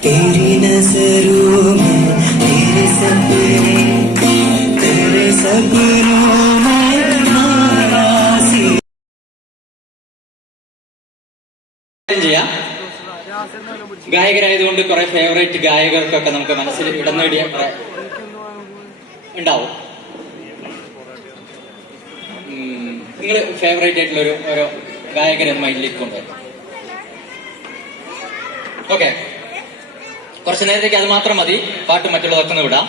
तेरी नजरों में तेरे सपने तेरे सपनों में नाराजी കാര്യം ചെയ്യാം ഗായകരായതുകൊണ്ട് കുറെ ഫേവറേറ്റ് ഗായകർക്കൊക്കെ നമുക്ക് മനസ്സിൽ ഇടം നേടിയ കുറെ ഉണ്ടാവും നിങ്ങൾ ഫേവറേറ്റ് ആയിട്ടുള്ള ഒരു ഓരോ ഗായകരെ മൈൻഡിലേക്ക് കൊണ്ടുവരും ഓക്കെ കുറച്ച് നേരത്തേക്ക് അത് മാത്രം മതി. പാട്ട് മറ്റുള്ളതൊക്കെ ഒന്ന് വിടാം.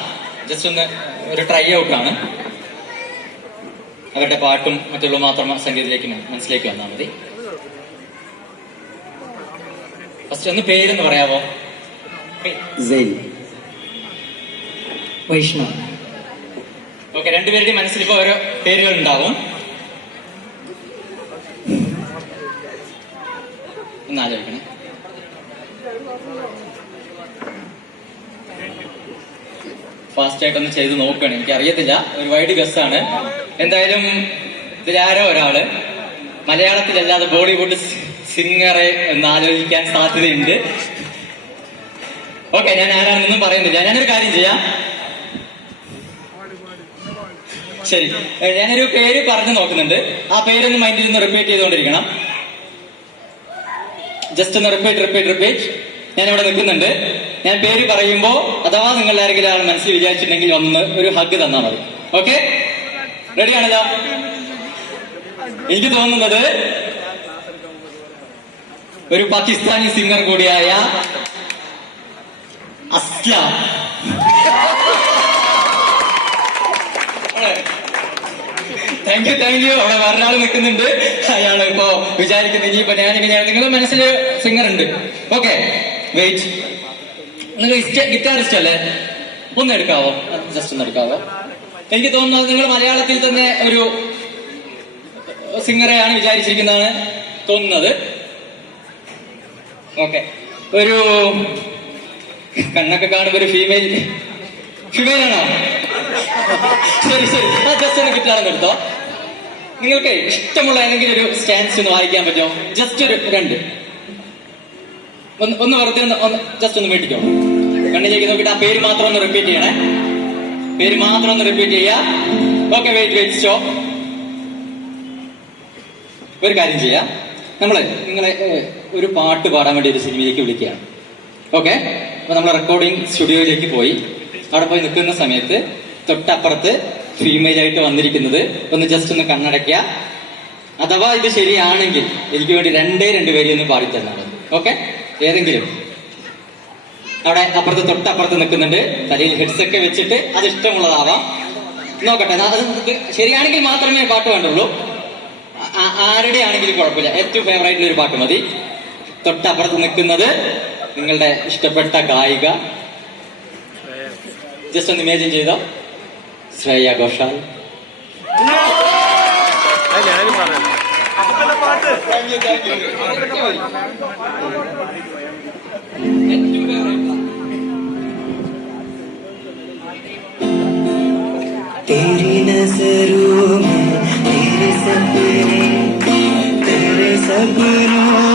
ജസ്റ്റ് ഒന്ന് ഒരു ട്രൈ ഔട്ടാണ് അവരുടെ പാട്ടും മറ്റുള്ള മാത്രം സംഗീതത്തിലേക്ക് മനസ്സിലേക്ക് വന്നാൽ മതി. ഫസ്റ്റ് ഒന്ന് പേരെന്ന് പറയാമോ വൈഷ്ണവ്. ഓക്കെ രണ്ടുപേരുടെയും മനസ്സിൽ ഇപ്പൊ ഓരോ പേരുകൾ ഉണ്ടാവും ഒന്ന് ആലോചിക്കണേ. ഫാസ്റ്റ് ആയിട്ടൊന്ന് ചെയ്ത് നോക്കണം എനിക്ക് അറിയത്തില്ല ഒരു വൈഡ് ഗസ്സാണ്. എന്തായാലും ഇതിലാരോ ഒരാൾ. മലയാളത്തിലല്ലാതെ ബോളിവുഡ് സിംഗറെ എന്ന് ആലോചിക്കാൻ സാധ്യതയുണ്ട്. ഓക്കെ ഞാൻ ആരാണെന്നൊന്നും പറയുന്നില്ല. ഞാനൊരു കാര്യം ചെയ്യാം. ശരി. ഞാനൊരു പേര് പറഞ്ഞു നോക്കുന്നുണ്ട്. ആ പേരൊന്ന് മൈൻഡിൽ നിന്ന് റിപ്പീറ്റ് ചെയ്തുകൊണ്ടിരിക്കണം. ജസ്റ്റ് ഒന്ന് റിപ്പീറ്റ് റിപ്പീറ്റ് റിപ്പീറ്റ്. ഞാൻ ഇവിടെ നിൽക്കുന്നുണ്ട് ഞാൻ പേര് പറയുമ്പോ അഥവാ നിങ്ങൾ ആരെങ്കിലും ആൾ മനസ്സിൽ വിചാരിച്ചിട്ടുണ്ടെങ്കിൽ ഒന്ന് ഒരു ഹഗ് തന്നാൽ മതി. ഓക്കെ റെഡിയാണല്ലോ എനിക്ക് തോന്നുന്നത് ഒരു പാകിസ്ഥാനി സിംഗർ കൂടിയായ അസ്ലാം. താങ്ക് യു താങ്ക് യു അവിടെ വേറൊരാൾ നിൽക്കുന്നുണ്ട്. അയാൾ ഇപ്പോ വിചാരിക്കുന്നത് ഇനിയിപ്പോ ഞാൻ ഞാൻ നിങ്ങളുടെ മനസ്സിൽ സിംഗർ ഉണ്ട്. ഓക്കെ വെയിറ്റ് നിങ്ങൾ ഗിറ്റാറിസ്റ്റ് അല്ലേ ഒന്ന് എടുക്കാവോ? ജസ്റ്റ് ഒന്ന് എടുക്കാവോ? എനിക്ക് തോന്നുന്നത് നിങ്ങൾ മലയാളത്തിൽ തന്നെ ഒരു സിംഗറെയാണ് വിചാരിച്ചിരിക്കുന്നതാണ് തോന്നുന്നത്. ഓക്കെ ഒരു കണ്ണൊക്കെ കാണുമ്പോ ഒരു ഫീമെയിൽ ഫീമെയിൽ ആണോ? ശരി ശരി. ആ ജസ്റ്റ് ഒന്ന് ഗിറ്റാർ എടുത്തോ. നിങ്ങൾക്ക് ഇഷ്ടമുള്ള ഏതെങ്കിലും ഒരു സ്റ്റാൻസ് ഒന്ന് വായിക്കാൻ പറ്റുമോ? ജസ്റ്റ് ഒരു രണ്ട്. ഒന്ന് ഒന്ന് വെറുതെ ഒന്ന് ഒന്ന് ജസ്റ്റ് ഒന്ന് മേടിക്കോ കണ്ണിലേക്ക് നോക്കിയിട്ട് ആ പേര് മാത്രം ഒന്ന് റിപ്പീറ്റ് ചെയ്യണേ. പേര് മാത്രം ഒന്ന് റിപ്പീറ്റ് ചെയ്യാ ഓക്കെ വെയിറ്റ് വെയിറ്റ് സ്റ്റോപ്പ് ഒരു കാര്യം ചെയ്യാം നമ്മളെ നിങ്ങളെ ഒരു പാട്ട് പാടാൻ വേണ്ടി ഒരു സിനിമയിലേക്ക് വിളിക്കുകയാണ്. ഓക്കെ അപ്പൊ നമ്മൾ റെക്കോർഡിംഗ് സ്റ്റുഡിയോയിലേക്ക് പോയി. അവിടെ പോയി നിൽക്കുന്ന സമയത്ത് തൊട്ടപ്പുറത്ത് ഫീമെയിൽ ആയിട്ട് വന്നിരിക്കുന്നത് ഒന്ന് ജസ്റ്റ് ഒന്ന് കണ്ണടയ്ക്കുക. അഥവാ ഇത് ശരിയാണെങ്കിൽ എനിക്ക് വേണ്ടി രണ്ടേ രണ്ട് പേര് ഒന്ന് പാടി തന്നാണ് ഓക്കെ ഏതെങ്കിലും. അവിടെ അപ്പുറത്ത് തൊട്ടപ്പുറത്ത് നിൽക്കുന്നുണ്ട്. തലയിൽ ഹെഡ്സൊക്കെ വെച്ചിട്ട് അത് ഇഷ്ടമുള്ളതാവാം. നോക്കട്ടെ അത് ശരിയാണെങ്കിൽ മാത്രമേ പാട്ട് വേണ്ടുള്ളൂ ആരുടെ ആണെങ്കിലും കുഴപ്പമില്ല. ഏറ്റവും ഫേവറേറ്റ് ഒരു പാട്ട് മതി. തൊട്ടപ്പുറത്ത് നിൽക്കുന്നത് നിങ്ങളുടെ ഇഷ്ടപ്പെട്ട ഗായിക. ജസ്റ്റ് ഒന്ന് ഇമേജിൻ ചെയ്തോ. ശ്രേയ ഘോഷാൽ. ഞാനും പറയാം तेरी नज़रों में तेरे सपने तेरे सपनों